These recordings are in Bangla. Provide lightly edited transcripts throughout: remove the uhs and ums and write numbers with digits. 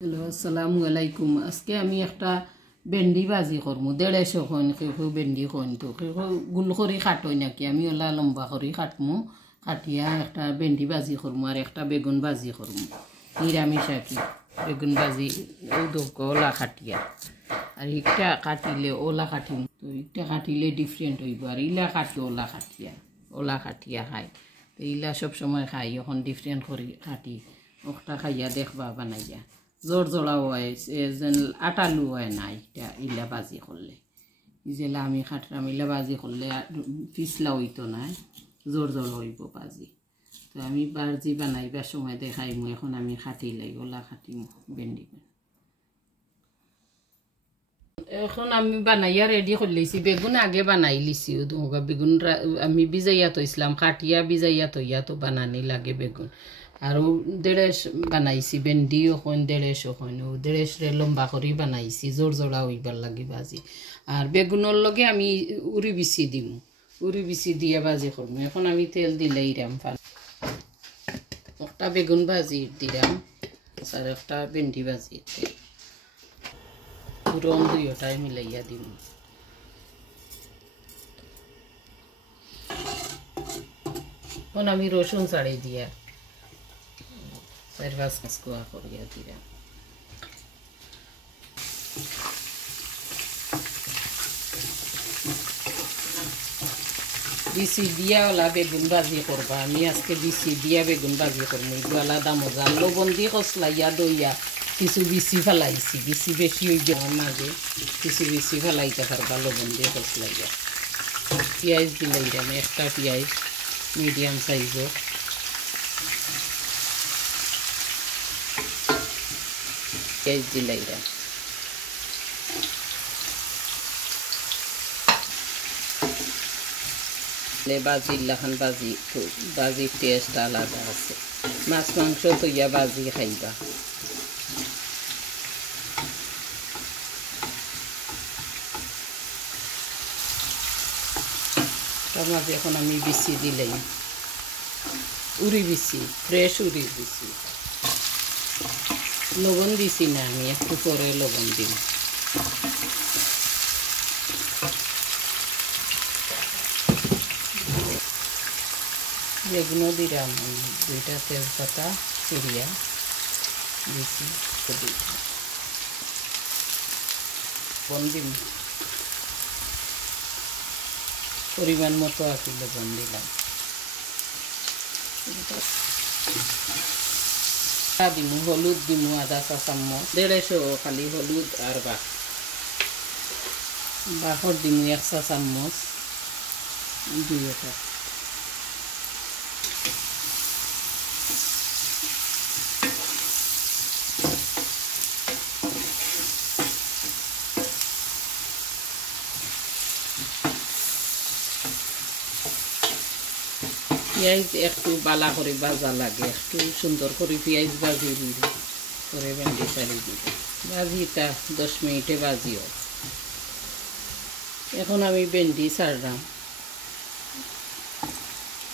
হ্যালো, আসসালামু আলাইকুম। আজকে আমি একটা ভেন্ডি ভাজি করবো। 150 খন কেউ ভেন্ডি খন তো কেউ গুল করে কাটই নাকি, আমি ওলা লম্বা করে কাটমু। কাটিয়া একটা ভেন্ডি ভাজি করবো আর একটা বেগুন ভাজি করবো নিরামিষ আর কি। বেগুন ভাজি ওলা কাটিয়া আর একটা কাটিলে ওলা কাটিম, তো একটা কাটিলে ডিফারেন্ট হইব আর ইলা কাটি ওলা কাটিয়া খাই। তো ইলা সবসময় খাই, এখন ডিফারেন্ট করে কাটি ওটা খাইয়া দেখবা বানাইয়া। জোর জোড়াও হয় যেন আটালু হয় না এটা ইলা বাজি করলে, যেলা আমি খাটলাম ইলা বাজি করলে পিছলা হইতো না, জোর জোর হইব বাজি। তো আমি বাজি বানাইবার সময় দেখাইমু। এখন আমি খাটি লাই ওলা খাটিমু ভেন্ডি। এখন আমি বানাইয়া রেডি করে লইছি। বেগুন আগে বানাই লিছি, বেগুন আমি বিজাইয়া থইছিলাম, কাটিয়া বিজাইয়া থইয়া তো বানানি লাগে বেগুন। আর 150 বানাইছি ভেন্ডি, ওখান 150 ওখান 150 লম্বা করে বানাইছি, জোর জোড়া হইবার লাগে বাজি। আর বেগুনের লগে আমি উড়ি বিচি দিম, উড়ি বিচি দিয়ে বাজি করবো। এখন আমি তেল দিলে ইরাম একটা বেগুন ভাজি দিলাম আর একটা ভেন্ডি ভাজি তেল রং দুইটাই মিলাইয়া দিম। এখন আমি রসুন ছাড়াই দিয়া 4-5 কোয়া করিয়া দিলাম। বিচি দিয়া ওলা বেগুন ভাজি করবা। আমি আজকে বিচি দিয়া বেগুন ভাজি করবো, এগুলো আলাদা মজা। লবণ দিয়ে কষলাইয়া দইয়া কিছু বিচি ফেলাইছি, বিচি বেশি হয়ে যাওয়ার মাঝে কিছু বিচি ফেলাইতে পারবা লবণ দিয়ে কষলাইয়া। পেঁয়াজ দিলাইরাম, একটা পেঁয়াজ মিডিয়াম সাইজের পেঁয়াজ দিলাইরাম। বাজির লাখান বাজির টেস্ট আলাদা আছে। মাছ মাংস তৈয়া বাজি খাইবা। তার মাঝে এখন আমি বিচি দিলাই, উড়ি বিচি, ফ্রেশ উড়ি বিচি। লবণ দিছি না, আমি একটু পরে লবণ দিই। বেগুনও দিলাম, দুইটা তেজপাতা চিড়িয়া দিছি, লবণ দিম পরিমাণ মতো আর কি লবণ দিলাম। দিমু হলুদ দিমু আধা চা চামচ, 150 খালি হলুদ আর বাখর দিমু 1 চা চামচ, দুইটা। পেঁয়াজ একটু বালা করে ভাজা লাগে, একটু সুন্দর করে পেঁয়াজ ভাজি করে ভেন্ডি চালি দিবে। ভাজিটা 10 মিনিটে ভাজিও। এখন আমি ভেন্ডি ছাড়লাম,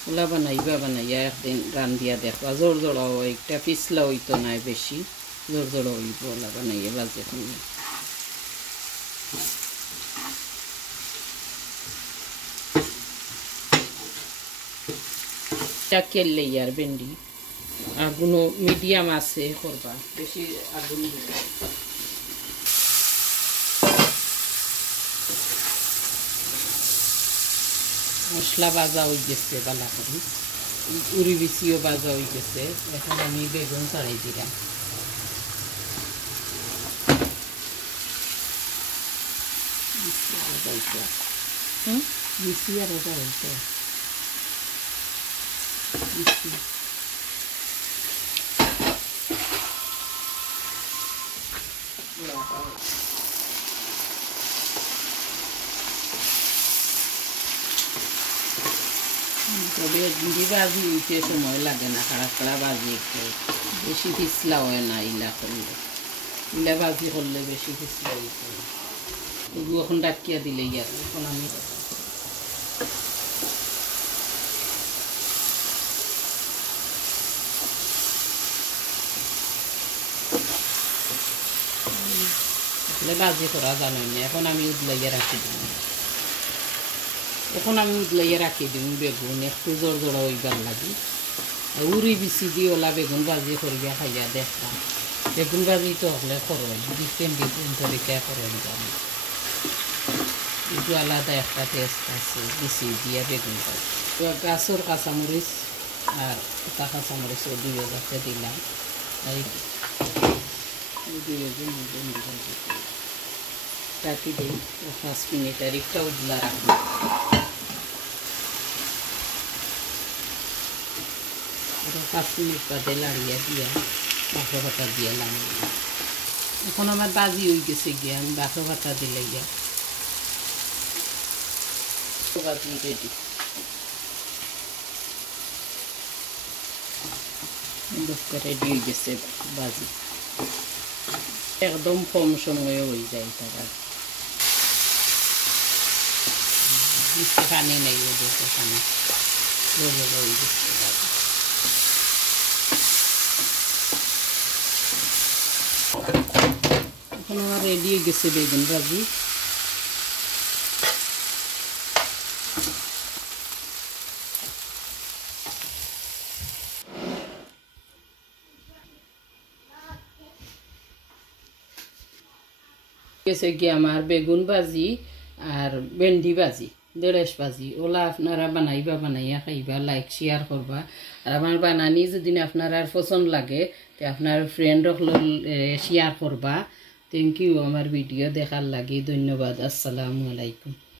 ওলা বানাইয়া একদিন রান্ধিয়া দেখবা। জোর জোড়া একটা পিছলা হইতো না বেশি, জোর জোড়া হইব ওলা বানাইয়া ভাজি খাইলে। কেললে আর ভেন্ডি আগুন মিডিয়াম আছে করবা, বেশি আগুন দিবা। মশলা ভাজা হয়ে গেছে বালা করে, উড়ি বিচিও ভাজা হয়ে গেছে। এখন আমি বেগুন ছাড়াই দিলাম। বিচি আরো যাইতে তবে ভেন্ডি ভাজি উঠে সময় লাগে না, খাড়া ভাজি একটু বেশি পিছলা হয় না। ইলা করলে ইলা ভাজি করলে বেশি পিছলা হইতে এগুলো এখন ডাকিয়া দিলে ইয়ার। এখন আমি থাকলে বাজি করা জানেন না। এখন আমি উদলাইয়া রাখি দিব। এখন আমি উদলাইয়া রাখি দিব বেগুন একটু জোর জোড়া হইবার লাগে। উড়ি বিচি দিয়ে ওলা বেগুন ভাজি করিয়া খাইয়া দেখতাম। বেগুন ভাজি তো হলে করেন ডিফারেন্ট তরিকায় করেন জানি। কিন্তু আলাদা একটা টেস্ট আছে বিচি দিয়া বেগুন ভাজি। গাছর কাঁচামরিচ আর ওটা কাঁচামরিচও দুইও যাতে দিলাম। রাখি দিই 5 মিনিট আর একটা উদলা রাখবো। 5 মিনিট বাদে লাড়িয়ে দিয়া বাঁকড়া বাটা দিয়ে লাড়িয়ে। এখন আমার বাজি হয়ে গেছে গিয়া আমি বাঁকড়া বাটা দিলে গিয়া বাজি রেডি। রেডি হয়ে গেছে বাজি। একদম কম সময়ে হয়ে যায় তারা। মিষ্টি পানি নেই ওদেরকে পানি হয়ে গেছে বাজি। এখন আমার রেডি হয়ে গেছে বেগুন ভাজি। গেছে কি আমার বেগুন ভাজি আর ভেন্ডি ভাজি ঢেঁড়স ভাজি ওলা আপনারা বানাইয়া খাইবা লাইক শেয়ার করবা। আর আমার বানানি যদি আপনার পছন্দ লাগে তো আপনার ফ্রেন্ড শেয়ার করবা। থ্যাংক ইউ আমার ভিডিও দেখার লাগে। ধন্যবাদ। আসসালামু আলাইকুম।